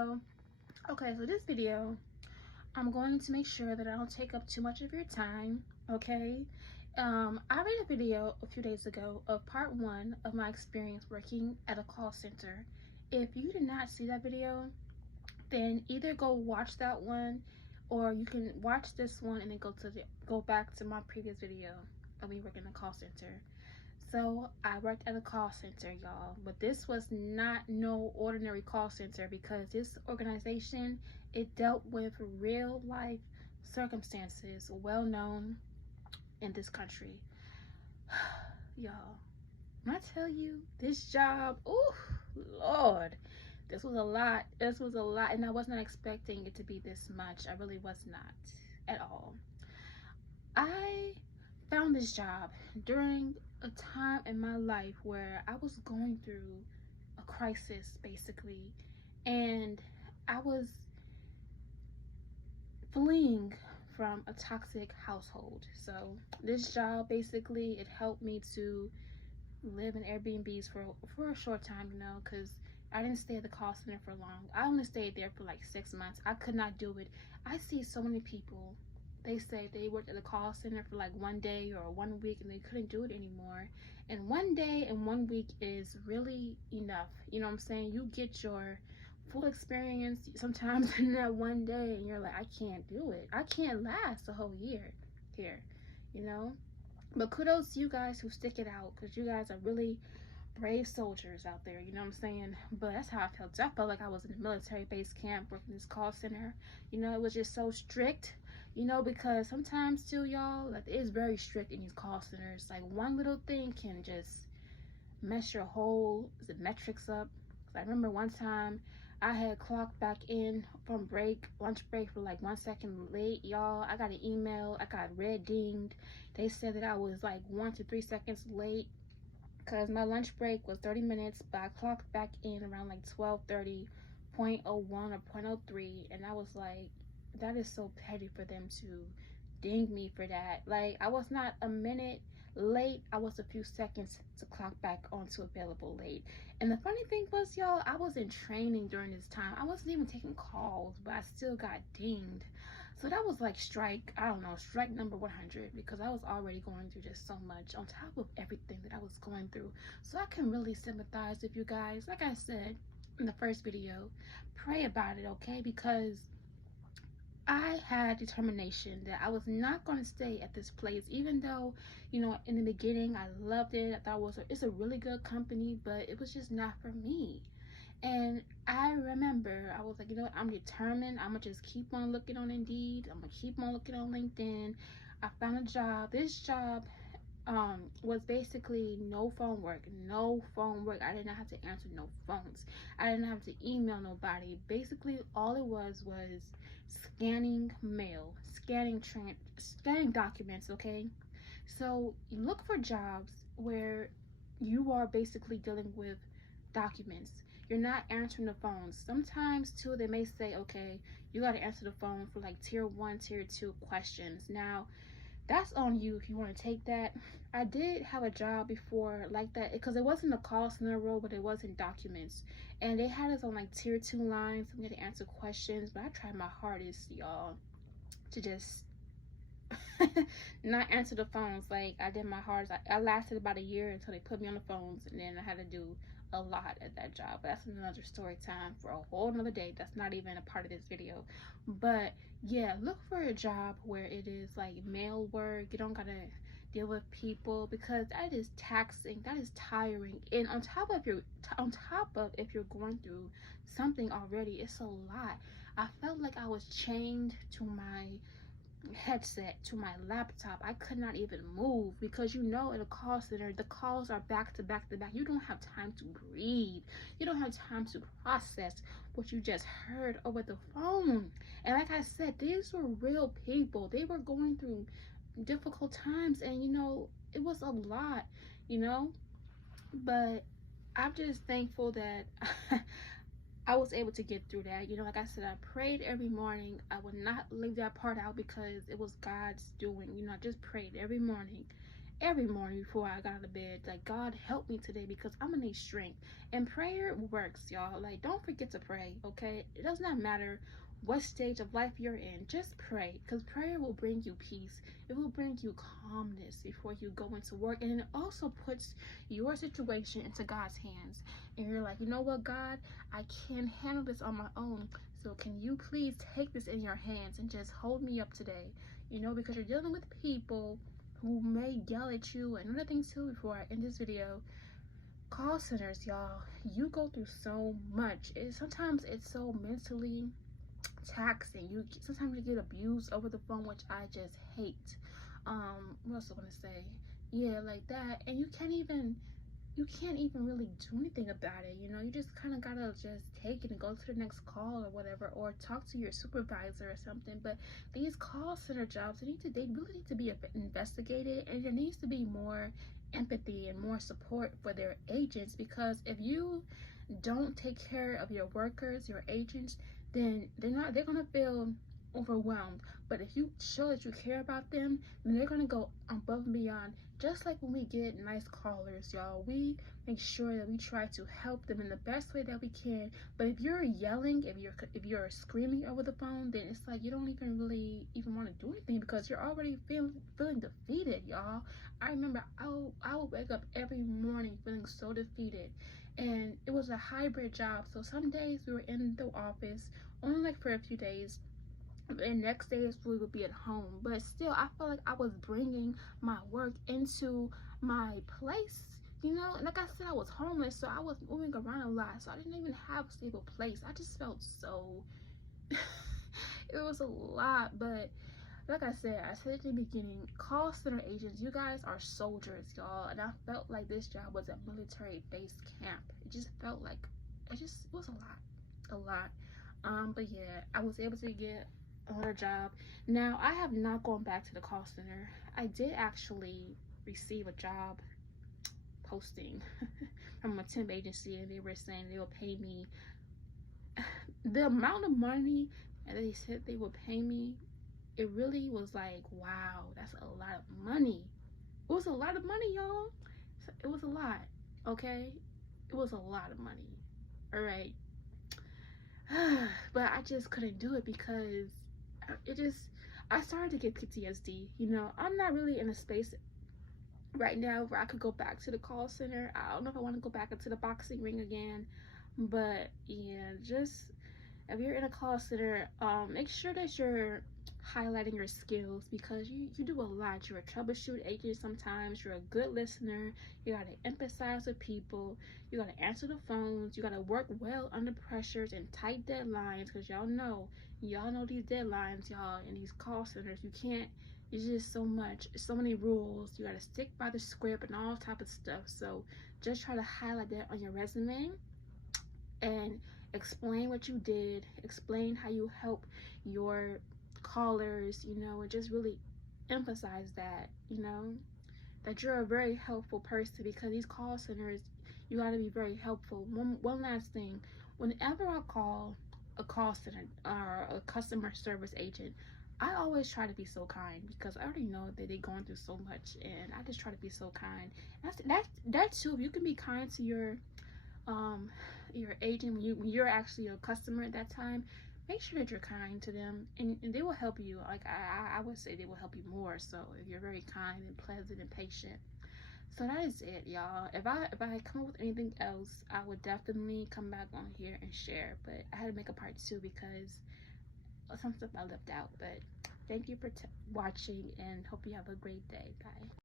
Hello. Okay, so this video, I'm going to make sure that I don't take up too much of your time, okay? I made a video a few days ago of part 1 of my experience working at a call center. If you did not see that video, then either go watch that one, or you can watch this one and then go back to my previous video of me working in a call center. So I worked at a call center, y'all, but this was not no ordinary call center, because this organization, it dealt with real life circumstances well known in this country. Y'all, when I tell you this job, oh Lord, this was a lot. This was a lot, and I was not expecting it to be this much. I really was not at all. I found this job during a time in my life where I was going through a crisis, basically, and I was fleeing from a toxic household. So this job, basically, it helped me to live in Airbnbs for a short time, because I didn't stay at the call center for long. I only stayed there for like 6 months. I could not do it. I see so many people, they say they worked at the call center for like 1 day or 1 week and they couldn't do it anymore. And 1 day and 1 week is really enough. You know what I'm saying? You get your full experience sometimes in that 1 day, and you're like, I can't do it. I can't last a whole year here, you know? But kudos to you guys who stick it out, because you guys are really brave soldiers out there, you know what I'm saying? But that's how I felt. I felt like I was in a military base camp working this call center. It was just so strict, because sometimes too, y'all, like, it's very strict in these call centers. Like, one little thing can just mess your whole metrics up. Because I remember one time I had clocked back in from lunch break for like 1 second late, y'all. I got an email, I got red dinged. They said that I was like 1 to 3 seconds late, because my lunch break was 30 minutes, but I clocked back in around like 12:30, 0.01 or 0.03, and I was like, that is so petty for them to ding me for that. Like, I was not a minute late, I was a few seconds to clock back onto available late. And the funny thing was, y'all, I was in training during this time. I wasn't even taking calls, but I still got dinged. So that was like strike number 100, because I was already going through just so much on top of everything that I was going through. So I can really sympathize with you guys. Like I said in the first video, pray about it, okay? Because I had determination that I was not going to stay at this place, even though, in the beginning I loved it. I thought it's a really good company, but it was just not for me. And I remember I was like, you know what, I'm determined. I'm gonna just keep on looking on Indeed. I'm gonna keep on looking on LinkedIn. I found a job. This job was basically no phone work. I did not have to answer no phones. I didn't have to email nobody. Basically all it was scanning mail, scanning documents. Okay, so you look for jobs where you are basically dealing with documents. You're not answering the phones. Sometimes too, they may say, okay, you got to answer the phone for like tier 1, tier 2 questions. Now that's on you if you want to take that. I did have a job before like that, because it wasn't a call center role, but it wasn't documents, and they had us on like tier 2 lines. We had to answer questions, but I tried my hardest, y'all, to just not answer the phones. Like, I did my hardest. I lasted about a year until they put me on the phones, and then I had to do a lot at that job. But that's another story time for a whole another day. That's not even a part of this video. But yeah, look for a job where it is like mail work. You don't gotta deal with people, because that is taxing, that is tiring. And on top of if you're going through something already, it's a lot. I felt like I was chained to my headset, to my laptop. I could not even move, because in a call center, the calls are back to back to back. You don't have time to breathe. You don't have time to process what you just heard over the phone. And like I said, these were real people. They were going through difficult times, and it was a lot, but I'm just thankful that I was able to get through that. Like I said, I prayed every morning. I would not leave that part out, because it was God's doing. I just prayed every morning. every morning before I got out of bed. Like, God help me today because I'm gonna need strength. And prayer works, y'all. Like, don't forget to pray, okay? It does not matter what stage of life you're in, just pray, because prayer will bring you peace. It will bring you calmness before you go into work, and it also puts your situation into God's hands. And you're like, you know what, God, I can't handle this on my own, so can you please take this in your hands and just hold me up today? You know, because you're dealing with people who may yell at you. And another thing too, before I end this video, call centers, y'all, you go through so much. Sometimes it's so mentally taxing. Sometimes you get abused over the phone, which I just hate. What else I want to say? Yeah, like that. And you can't even really do anything about it. You know, you just kind of gotta just take it and go to the next call or whatever, or talk to your supervisor or something. But these call center jobs, they really need to be investigated, and there needs to be more empathy and more support for their agents, because if you don't take care of your workers, your agents, then they're gonna feel overwhelmed. But if you show that you care about them, then they're gonna go above and beyond. Just like when we get nice callers, y'all, we make sure that we try to help them in the best way that we can. But if you're yelling, if you're screaming over the phone, then it's like you don't even really even want to do anything, because you're already feeling defeated, y'all. I remember I would wake up every morning feeling so defeated, and it was a hybrid job. So some days we were in the office only like for a few days, and next days we would be at home. But still, I felt like I was bringing my work into my place, you know. And like I said, I was homeless, so I was moving around a lot, so I didn't even have a stable place. I just felt so it was a lot. But like I said at the beginning, call center agents, you guys are soldiers, y'all. And I felt like this job was a military base camp. It just felt like it was a lot. But yeah, I was able to get another job. Now, I have not gone back to the call center. I did actually receive a job posting from a temp agency, and they were saying they would pay me the amount of money and they said they would pay me. It really was like, wow, that's a lot of money. It was a lot of money, y'all. It was a lot, okay? It was a lot of money. All right. But I just couldn't do it because I started to get PTSD. You know, I'm not really in a space right now where I could go back to the call center. I don't know if I want to go back into the boxing ring again. But yeah, just if you're in a call center, make sure that you're highlighting your skills, because you do a lot. You're a troubleshoot agent sometimes. You're a good listener. You gotta empathize with people. You gotta answer the phones. You gotta work well under pressures and tight deadlines, because y'all know these deadlines, y'all, in these call centers. You can't. It's just so much. So many rules. You gotta stick by the script and all type of stuff. So just try to highlight that on your resume and explain what you did, explain how you help your callers, you know, and just really emphasize that, you know, that you're a very helpful person, because these call centers, you got to be very helpful. One last thing, whenever I call a call center or a customer service agent, I always try to be so kind, because I already know that they're going through so much, and I just try to be so kind. That too. If you can be kind to your agent when you're actually a customer at that time, make sure that you're kind to them, and they will help you. Like I would say they will help you more, so if you're very kind and pleasant and patient. So that is it, y'all. If I come up with anything else, I would definitely come back on here and share, but I had to make a part 2 because some stuff I left out. But thank you for watching, and hope you have a great day. Bye.